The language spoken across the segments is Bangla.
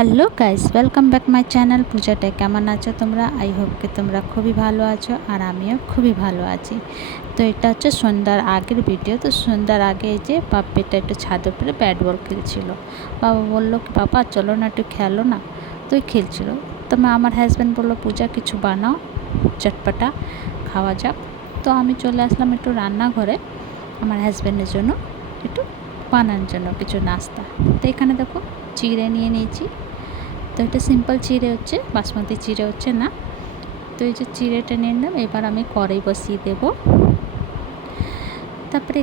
Hello guys, welcome back my channel Puja Tech. কেমন আছো তোমরা? আই হোপ কি তোমরা খুবই ভালো আছো আর আমিও খুবই ভালো আছি। তো এটা হচ্ছে সন্ধ্যার আগের ভিডিও। তো সন্ধ্যার আগে এই যে পাপ্পিটা একটু ছাদ উপরে ব্যাট বল খেলছিল। বাবা বললো কি বাবা চলো না একটু খেলো না, তো খেলছিল। তো আমার হাজব্যান্ড বললো পূজা কিছু বানাও, চটপটা খাওয়া যাক। তো আমি চলে আসলাম একটু রান্নাঘরে আমার হাজব্যান্ডের জন্য একটু বানানোর জন্য কিছু নাস্তা। তো এখানে দেখো চিড়ে নিয়ে নিয়েছি। তো এটা সিম্পল চিড়ে হচ্ছে, বাসমতি চিড়ে হচ্ছে না। তো এই যে চিড়েটা নিয়ে নিলাম। এবার আমি কড়াই বসিয়ে দেব। তারপরে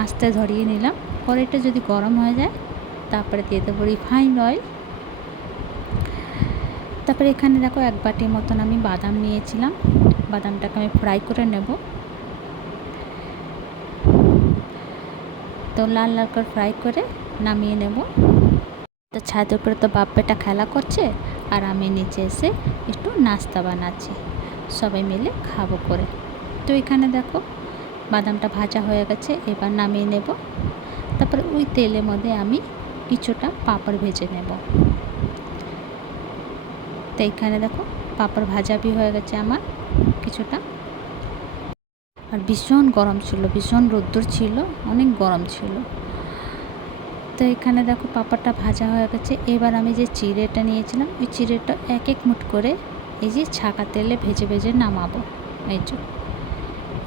আঁচটা ধরিয়ে নিলাম। কড়াইটা যদি গরম হয়ে যায় তারপরে দিয়ে দেবো রিফাইন্ড অয়েল। তারপরে এখানে দেখো এক বাটির মতন আমি বাদাম নিয়েছিলাম। বাদামটাকে আমি ফ্রাই করে নেব। তো লাল লাল করে ফ্রাই করে নামিয়ে নেব। তো ছাদ উপরে তো বাপ্পাটা খেলা করছে আর আমি নিচে এসে একটু নাস্তা বানাচ্ছি, সবাই মিলে খাবো করে। তো এখানে দেখো বাদামটা ভাজা হয়ে গেছে, এবার নামিয়ে নেব। তারপরে ওই তেলের মধ্যে আমি কিছুটা পাঁপড় ভেজে নেব। তো এখানে দেখো পাঁপড় ভাজা भी হয়ে গেছে আমার কিছুটা। আর ভীষণ গরম ছিল, ভীষণ রোদ্দুর ছিল, অনেক গরম ছিল। তো এখানে দেখো পাঁপড়টা ভাজা হয়ে গেছে। এবার আমি যে চিড়েটা নিয়েছিলাম ওই চিড়েটা এক এক মুঠ করে এই যে ছাঁকা তেলে ভেজে ভেজে নামাবো। এই যে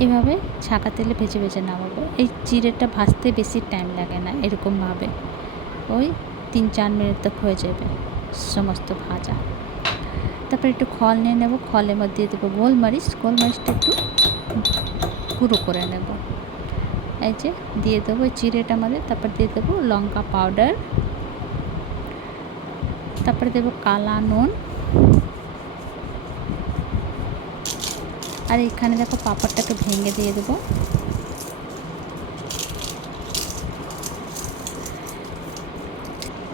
এভাবে ছাঁকা তেলে ভেজে ভেজে নামাবো। এই চিড়েটা ভাজতে বেশি টাইম লাগে না, এরকমভাবে ওই 3-4 মিনিট তক হয়ে যাবে সমস্ত ভাজা। তারপর একটু খল নিয়ে নেব, খলের মধ্যে দিয়ে দেবো গোলমরিচ। গোলমরিচটা একটু গুঁড়ো করে নেব। এই যে দিয়ে দেবো চিড়েটার মধ্যে। তারপর দিয়ে দেবো লঙ্কা পাউডার, তারপরে দেবো কালা নুন। আর এখানে দেখো পাঁপড়টাকে ভেঙে দিয়ে দেবো।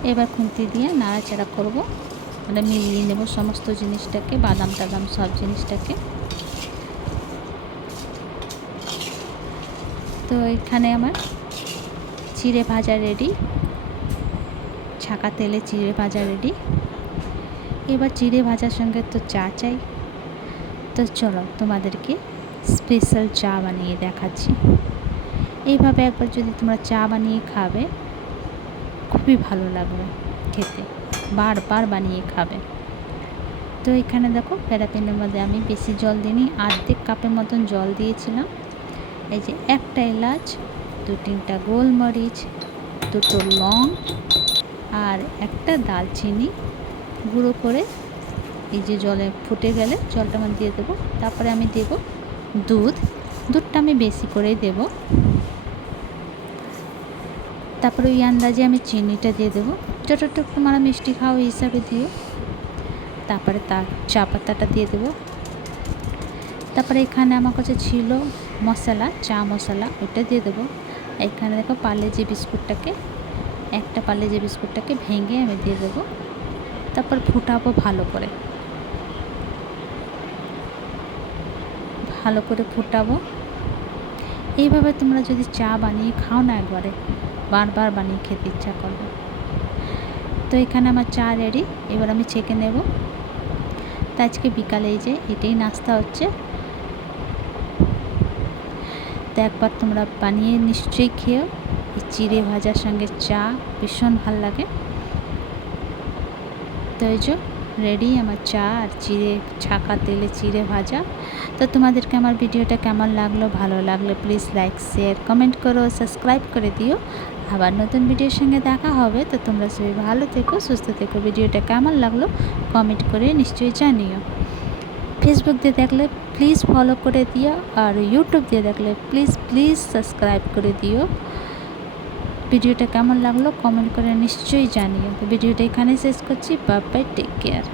এবার খুন্তি দিয়ে নাড়াচাড়া করব, মানে মিলিয়ে নেব সমস্ত জিনিসটাকে, বাদাম টাদাম সব জিনিসটাকে। তো এখানে আমার চিড়ে ভাজা রেডি, ছাঁকা তেলে চিড়ে ভাজা রেডি। এবার চিড়ে ভাজার সঙ্গে তো চা চাই। তো চলো তোমাদেরকে স্পেশাল চা বানিয়ে দেখাচ্ছি। এইভাবে একবার যদি তোমরা চা বানিয়ে খাবে খুবই ভালো লাগবে খেতে, বারবার বানিয়ে খাবে। তো এখানে দেখো প্যারাফিনের মধ্যে আমি বেশি জল দিইনি, অর্ধেক কাপের মতন জল দিয়েছিলাম। এই যে একটা এলাচ, 2-3টা গোলমরিচ, 2টো লং আর একটা দালচিনি গুঁড়ো করে এই যে জলে ফুটে গেলে জলটা আমি দিয়ে দেবো। তারপরে আমি দেব দুধটা আমি বেশি করেই দেব। তারপরে ওই আন্দাজে আমি চিনিটা দিয়ে দেবো, যতটুকু তোমরা মিষ্টি খাও এই হিসাবে দিও। তারপরে তার চা পাতাটা দিয়ে দেবো। তারপরে এখানে আমার কাছে ছিল মশলা, চা মশলা, ওইটা দিয়ে দেবো। এখানে দেখো পার্লে-জি বিস্কুটটাকে, একটা পার্লে-জি বিস্কুটটাকে ভেঙে আমি দিয়ে দেবো। তারপর ফুটাবো ভালো করে, ভালো করে ফুটাবো। এইভাবে তোমরা যদি চা বানিয়ে খাও না একবারে বারবার বানিয়ে খেতে ইচ্ছা করবে। তো এখানে আমার চা রেডি, এবার আমি ছেঁকে নেব। তো আজকে বিকালে এই যে এটাই নাস্তা হচ্ছে। তো একবার তোমরা বানিয়ে নিশ্চয়ই খেও। এই চিড়ে ভাজার সঙ্গে চা ভীষণ ভাল লাগে। তো এই যে রেডি আমার চা আর চিড়ে, ছাঁকা তেলে চিড়ে ভাজা। তো তোমাদেরকে আমার ভিডিওটা কেমন লাগলো, ভালো লাগলে প্লিজ লাইক শেয়ার কমেন্ট করো, সাবস্ক্রাইব করে দিও। আবার নতুন ভিডিওর সঙ্গে দেখা হবে। তো তোমরা সবাই ভালো থেকো, সুস্থ থেকো। ভিডিওটা কেমন লাগলো কমেন্ট করে নিশ্চয়ই জানিও। ফেসবুক দিয়ে দেখলে প্লিজ ফলো করে দিও, আর ইউটিউব দিয়ে দেখলে প্লিজ সাবস্ক্রাইব করে দিও। ভিডিওটা কেমন লাগলো কমেন্ট করে নিশ্চয়ই জানিও। ভিডিওটা এখানে শেষ করছি। Bye bye, take care.